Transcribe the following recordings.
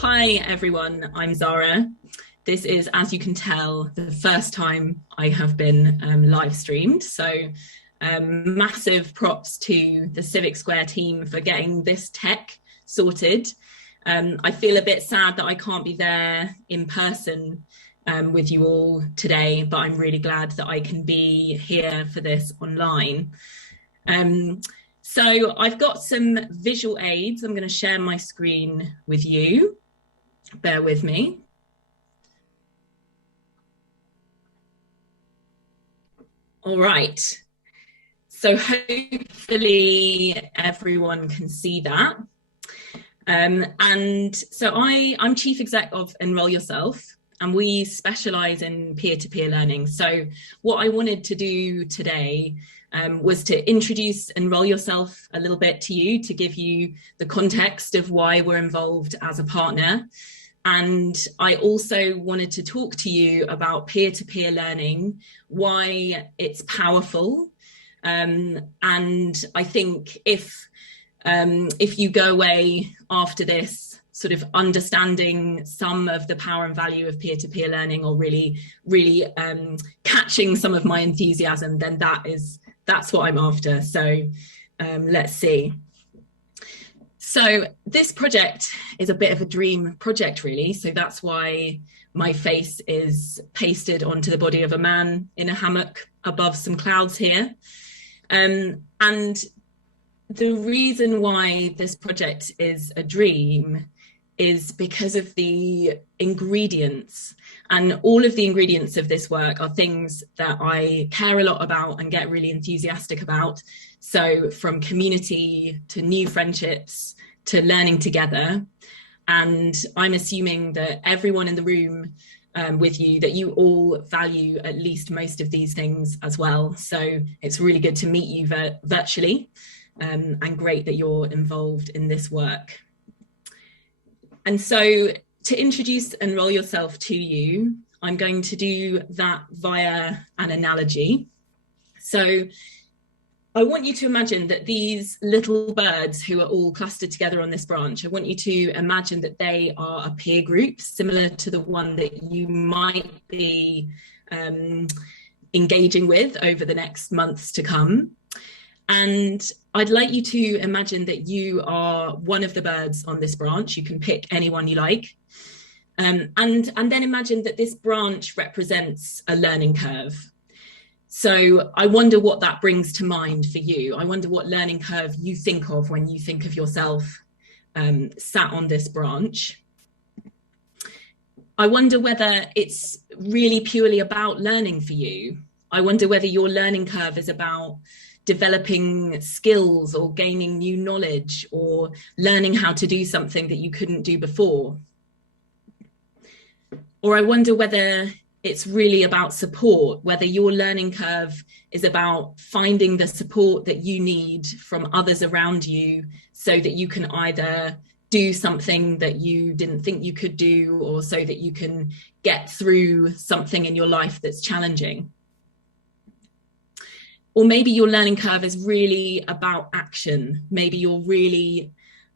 Hi everyone, I'm Zahra. This is, as you can tell, the first time I have been live streamed. So massive props to the Civic Square team for getting this tech sorted. I feel a bit sad that I can't be there in person with you all today, but I'm really glad that I can be here for this online. So I've got some visual aids. I'm going to share my screen with you. Bear with me. All right. So hopefully everyone can see that. And so I'm Chief Exec of Enrol Yourself, and we specialize in peer-to-peer learning. So what I wanted to do today was to introduce Enrol Yourself a little bit to you, to give you the context of why we're involved as a partner. And I also wanted to talk to you about peer-to-peer learning, why it's powerful. And I think if you go away after this sort of understanding some of the power and value of peer-to-peer learning, or really catching some of my enthusiasm, then that's what I'm after. So let's see. So this project is a bit of a dream project, really. So that's why my face is pasted onto the body of a man in a hammock above some clouds here. And the reason why this project is a dream is because of the ingredients. And all of the ingredients of this work are things that I care a lot about and get really enthusiastic about. So from community to new friendships to learning together. And I'm assuming that everyone in the room with you, that you all value at least most of these things as well. So it's really good to meet you virtually, and great that you're involved in this work. And so to introduce Enrol Yourself to you, I'm going to do that via an analogy. So I want you to imagine that these little birds who are all clustered together on this branch, I want you to imagine that they are a peer group similar to the one that you might be engaging with over the next months to come. And I'd like you to imagine that you are one of the birds on this branch. You can pick anyone you like. And then imagine that this branch represents a learning curve. So I wonder what that brings to mind for you. I wonder what learning curve you think of when you think of yourself sat on this branch. I wonder whether it's really purely about learning for you. I wonder whether your learning curve is about developing skills or gaining new knowledge or learning how to do something that you couldn't do before. Or I wonder whether it's really about support, whether your learning curve is about finding the support that you need from others around you so that you can either do something that you didn't think you could do, or so that you can get through something in your life that's challenging. Or maybe your learning curve is really about action. Maybe you're really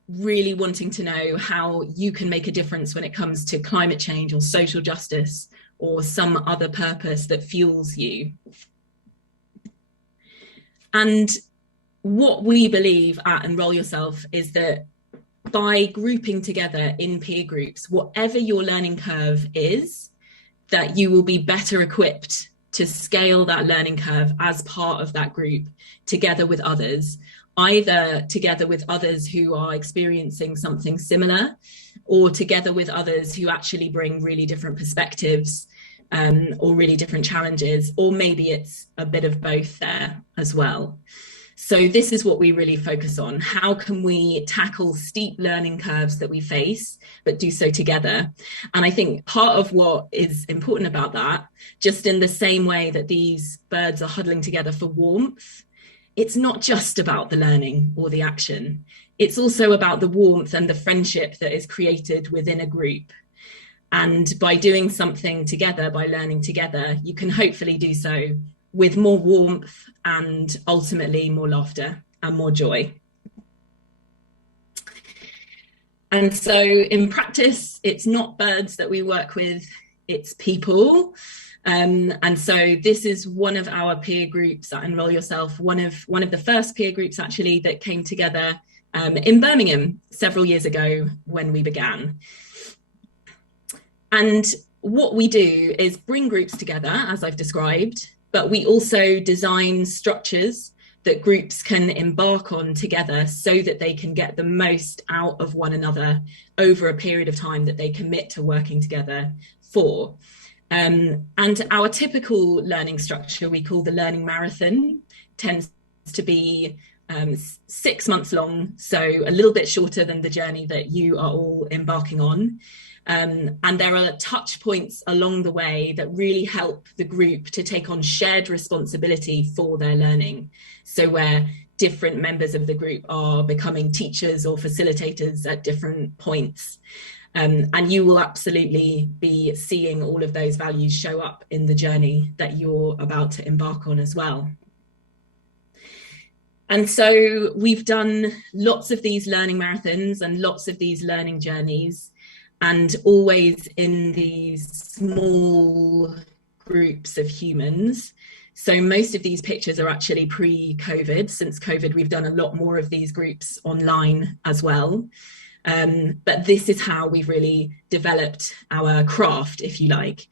wanting to know how you can make a difference when it comes to climate change or social justice or some other purpose that fuels you. And what we believe at Enrol Yourself is that by grouping together in peer groups, whatever your learning curve is, that you will be better equipped to scale that learning curve as part of that group together with others, either together with others who are experiencing something similar, or together with others who actually bring really different perspectives or really different challenges, or maybe it's a bit of both there as well. So this is what we really focus on. How can we tackle steep learning curves that we face, but do so together? And I think part of what is important about that, just in the same way that these birds are huddling together for warmth, it's not just about the learning or the action. It's also about the warmth and the friendship that is created within a group. And by doing something together, by learning together, you can hopefully do so with more warmth and ultimately more laughter and more joy. And so in practice, it's not birds that we work with, it's people. And so this is one of our peer groups at Enrol Yourself, one of the first peer groups actually that came together in Birmingham several years ago when we began. And what we do is bring groups together, as I've described, but we also design structures that groups can embark on together so that they can get the most out of one another over a period of time that they commit to working together for. And our typical learning structure, we call the learning marathon, tends to be 6 months long, so a little bit shorter than the journey that you are all embarking on. And there are touch points along the way that really help the group to take on shared responsibility for their learning. So where different members of the group are becoming teachers or facilitators at different points. And you will absolutely be seeing all of those values show up in the journey that you're about to embark on as well. And so we've done lots of these learning marathons and lots of these learning journeys, and always in these small groups of humans. So most of these pictures are actually pre-COVID. Since COVID, we've done a lot more of these groups online as well. But this is how we've really developed our craft, if you like,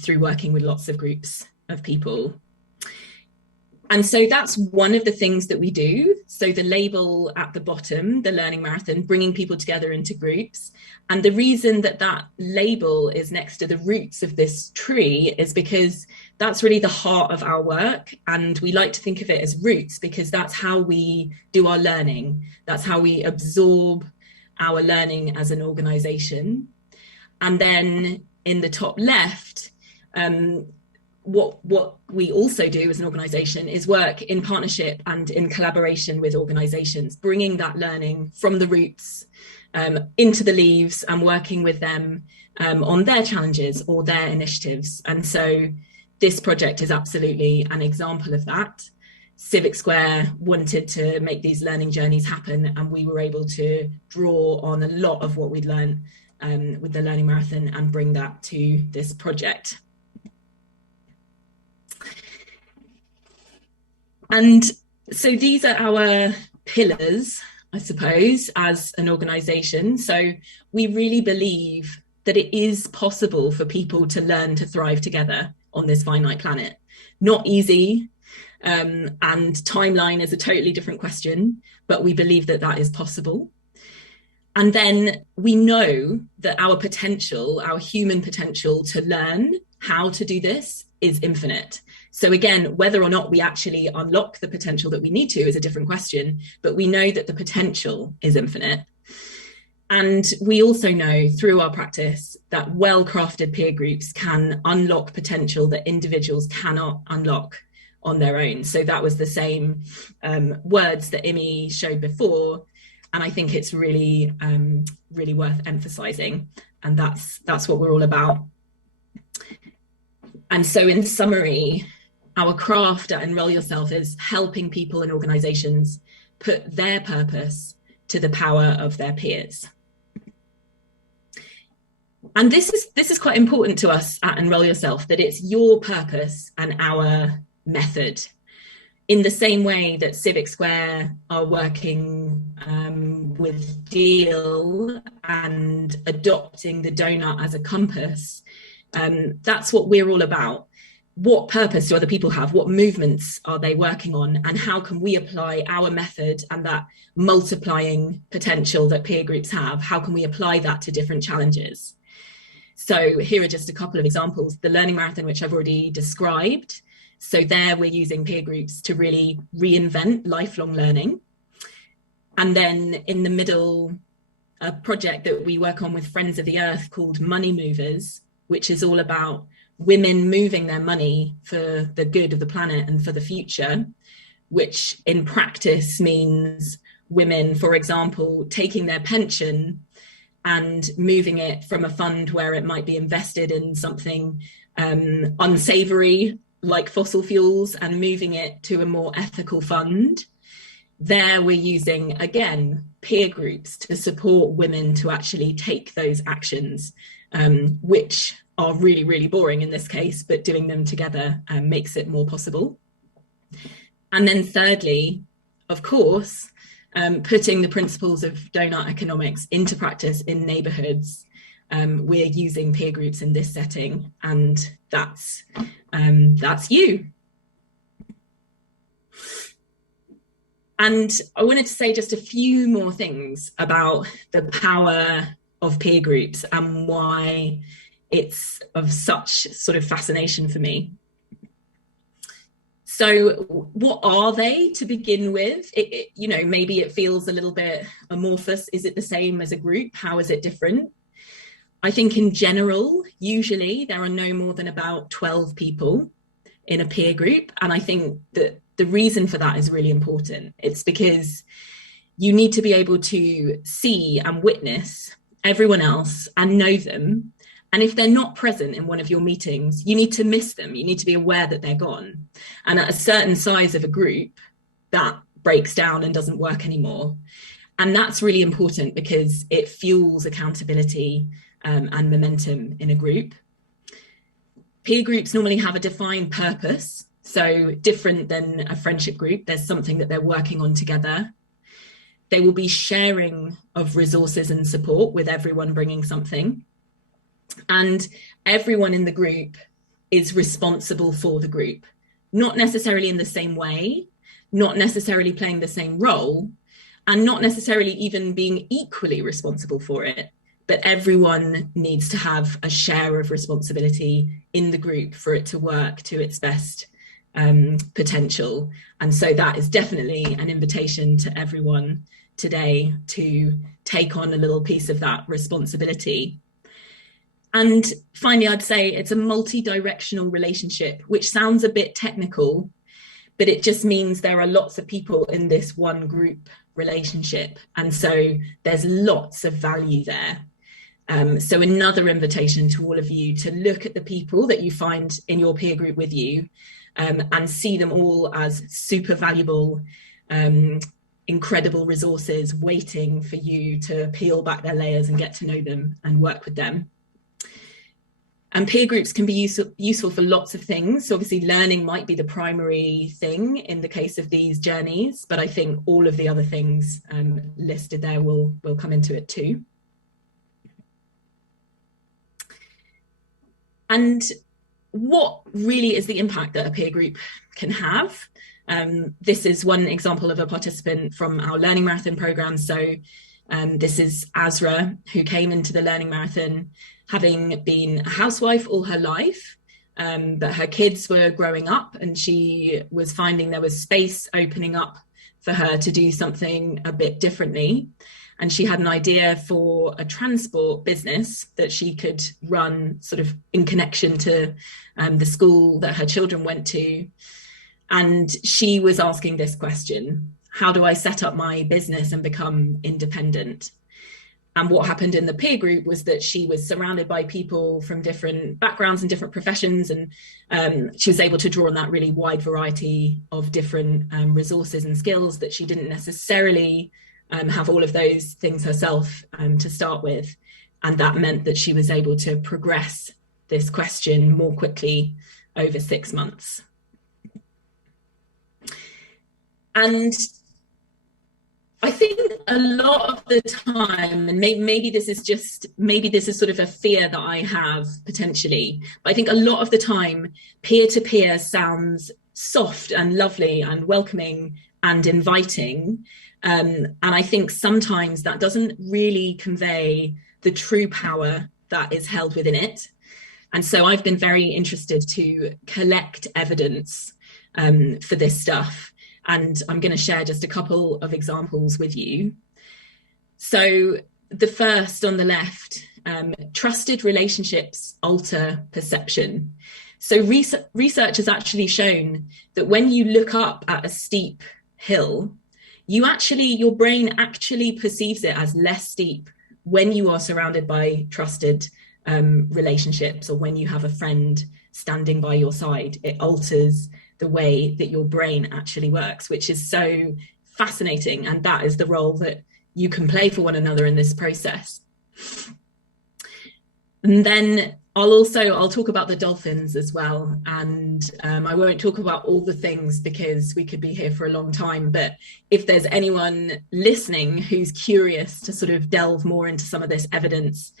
through working with lots of groups of people. And so that's one of the things that we do. So the label at the bottom, the learning marathon, bringing people together into groups. And the reason that that label is next to the roots of this tree is because that's really the heart of our work. And we like to think of it as roots because that's how we do our learning. That's how we absorb our learning as an organization. And then in the top left, what we also do as an organization is work in partnership and in collaboration with organizations, bringing that learning from the roots into the leaves and working with them on their challenges or their initiatives. And so this project is absolutely an example of that. Civic Square wanted to make these learning journeys happen, and we were able to draw on a lot of what we'd learned with the Learning Marathon and bring that to this project. And so these are our pillars, I suppose, as an organisation. So we really believe that it is possible for people to learn to thrive together on this finite planet. Not easy. And timeline is a totally different question, but we believe that that is possible. And then we know that our potential, our human potential to learn how to do this is infinite. So again, whether or not we actually unlock the potential that we need to is a different question, but we know that the potential is infinite. And we also know through our practice that well-crafted peer groups can unlock potential that individuals cannot unlock on their own. So that was the same words that Imi showed before. And I think it's really, really worth emphasizing. And that's what we're all about. And so in summary, our craft at Enrol Yourself is helping people and organizations put their purpose to the power of their peers. And this is quite important to us at Enrol Yourself, that it's your purpose and our method. In the same way that Civic Square are working with Deal and adopting the donut as a compass, that's what we're all about. What purpose do other people have? What movements are they working on? And how can we apply our method and that multiplying potential that peer groups have? How can we apply that to different challenges? So here are just a couple of examples. The Learning Marathon, which I've already described. So there we're using peer groups to really reinvent lifelong learning. And then in the middle, a project that we work on with Friends of the Earth called Money Movers, which is all about women moving their money for the good of the planet and for the future, which in practice means women, for example, taking their pension and moving it from a fund where it might be invested in something unsavory like fossil fuels and moving it to a more ethical fund, There we're using, again, peer groups to support women to actually take those actions, which are really, really boring in this case, but doing them together makes it more possible. And then thirdly, of course, putting the principles of Doughnut Economics into practice in neighbourhoods. We're using peer groups in this setting, and that's you. And I wanted to say just a few more things about the power of peer groups and why it's of such sort of fascination for me. So what are they to begin with? You know, maybe it feels a little bit amorphous. Is it the same as a group? How is it different? I think in general, usually there are no more than about 12 people in a peer group. And I think that the reason for that is really important. It's because you need to be able to see and witness everyone else and know them. And if they're not present in one of your meetings, you need to miss them. You need to be aware that they're gone. And at a certain size of a group, that breaks down and doesn't work anymore. And that's really important because it fuels accountability and momentum in a group. Peer groups normally have a defined purpose. So different than a friendship group, there's something that they're working on together. They will be sharing of resources and support with everyone bringing something. And everyone in the group is responsible for the group, not necessarily in the same way, not necessarily playing the same role, and not necessarily even being equally responsible for it. But everyone needs to have a share of responsibility in the group for it to work to its best potential. And so that is definitely an invitation to everyone today to take on a little piece of that responsibility. And finally, I'd say it's a multi-directional relationship, which sounds a bit technical, but it just means there are lots of people in this one group relationship. And so there's lots of value there. So another invitation to all of you to look at the people that you find in your peer group with you and see them all as super valuable, incredible resources waiting for you to peel back their layers and get to know them and work with them. And peer groups can be useful for lots of things. So obviously learning might be the primary thing in the case of these journeys, but I think all of the other things listed there will come into it too. And what really is the impact that a peer group can have? This is one example of a participant from our Learning Marathon program. So this is Zahra, who came into the Learning Marathon having been a housewife all her life, but her kids were growing up and she was finding there was space opening up for her to do something a bit differently. And she had an idea for a transport business that she could run sort of in connection to the school that her children went to. And she was asking this question: how do I set up my business and become independent? And what happened in the peer group was that she was surrounded by people from different backgrounds and different professions. And she was able to draw on that really wide variety of different resources and skills that she didn't necessarily have all of those things herself to start with. And that meant that she was able to progress this question more quickly over 6 months. And I think a lot of the time, and maybe this is sort of a fear that I have potentially, but I think a lot of the time, peer-to-peer sounds soft and lovely and welcoming and inviting. And I think sometimes that doesn't really convey the true power that is held within it. And so I've been very interested to collect evidence for this stuff. And I'm going to share just a couple of examples with you. So the first on the left, trusted relationships alter perception. So research has actually shown that when you look up at a steep hill, your brain actually perceives it as less steep when you are surrounded by trusted relationships, or when you have a friend standing by your side. It alters the way that your brain actually works, which is so fascinating, and that is the role that you can play for one another in this process. And then I'll talk about the dolphins as well, and I won't talk about all the things because we could be here for a long time, but if there's anyone listening who's curious to sort of delve more into some of this evidence,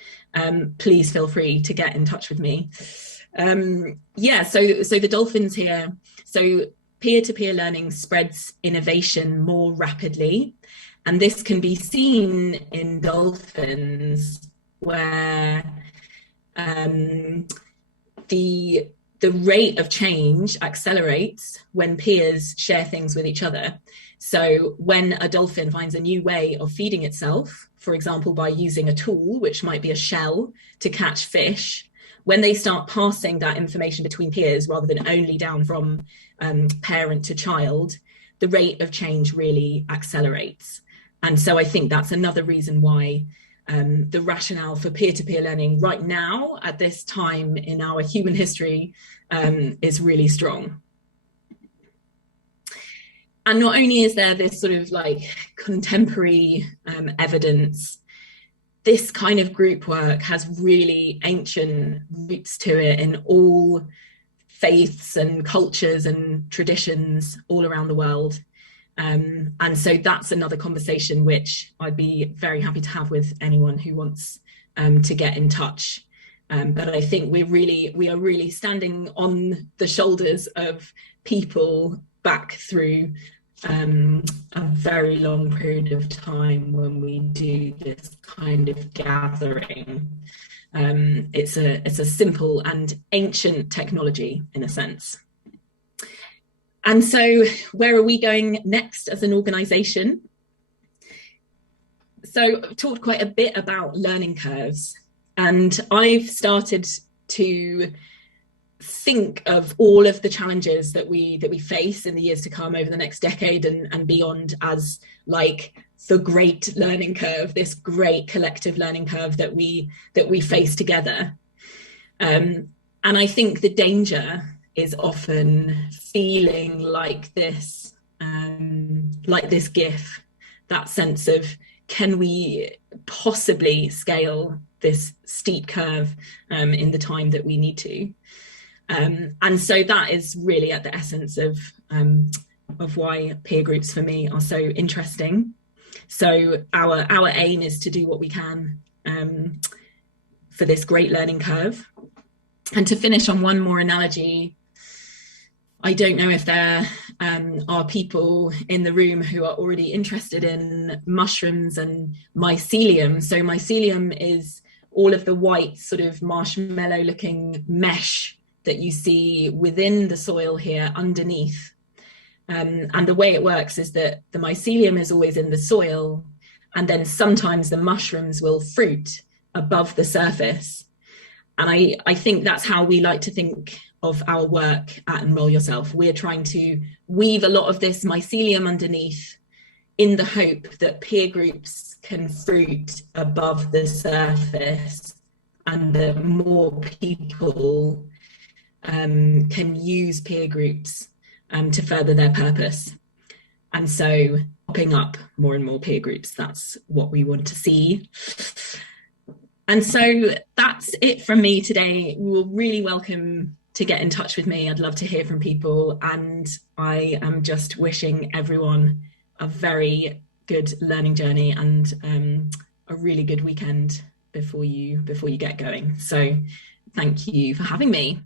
please feel free to get in touch with me. So the dolphins here. So peer-to-peer learning spreads innovation more rapidly, and this can be seen in dolphins where the rate of change accelerates when peers share things with each other. So when a dolphin finds a new way of feeding itself, for example, by using a tool, which might be a shell, to catch fish, when they start passing that information between peers rather than only down from parent to child, the rate of change really accelerates. And so I think that's another reason why the rationale for peer-to-peer learning right now at this time in our human history is really strong. And not only is there this sort of like contemporary evidence, this kind of group work has really ancient roots to it in all faiths and cultures and traditions all around the world. And so that's another conversation which I'd be very happy to have with anyone who wants to get in touch. But I think we are really standing on the shoulders of people back through a very long period of time when we do this kind of gathering. It's a simple and ancient technology in a sense. And so where are we going next as an organisation? So I've talked quite a bit about learning curves, and I've started to think of all of the challenges that we face in the years to come over the next decade and beyond as like the great learning curve, this great collective learning curve that we face together. And I think the danger is often feeling like this GIF, that sense of, can we possibly scale this steep curve in the time that we need to? And so that is really at the essence of why peer groups for me are so interesting. So our aim is to do what we can for this great learning curve. And to finish on one more analogy, I don't know if there are people in the room who are already interested in mushrooms and mycelium. So mycelium is all of the white sort of marshmallow looking mesh that you see within the soil here underneath. And the way it works is that the mycelium is always in the soil, and then sometimes the mushrooms will fruit above the surface. And I think that's how we like to think of our work at Enrol Yourself. We're trying to weave a lot of this mycelium underneath in the hope that peer groups can fruit above the surface, and that more people can use peer groups to further their purpose. And so popping up more and more peer groups, that's what we want to see. And so that's it from me today. We're really welcome to get in touch with me. I'd love to hear from people, and I am just wishing everyone a very good learning journey and a really good weekend before you get going. So thank you for having me.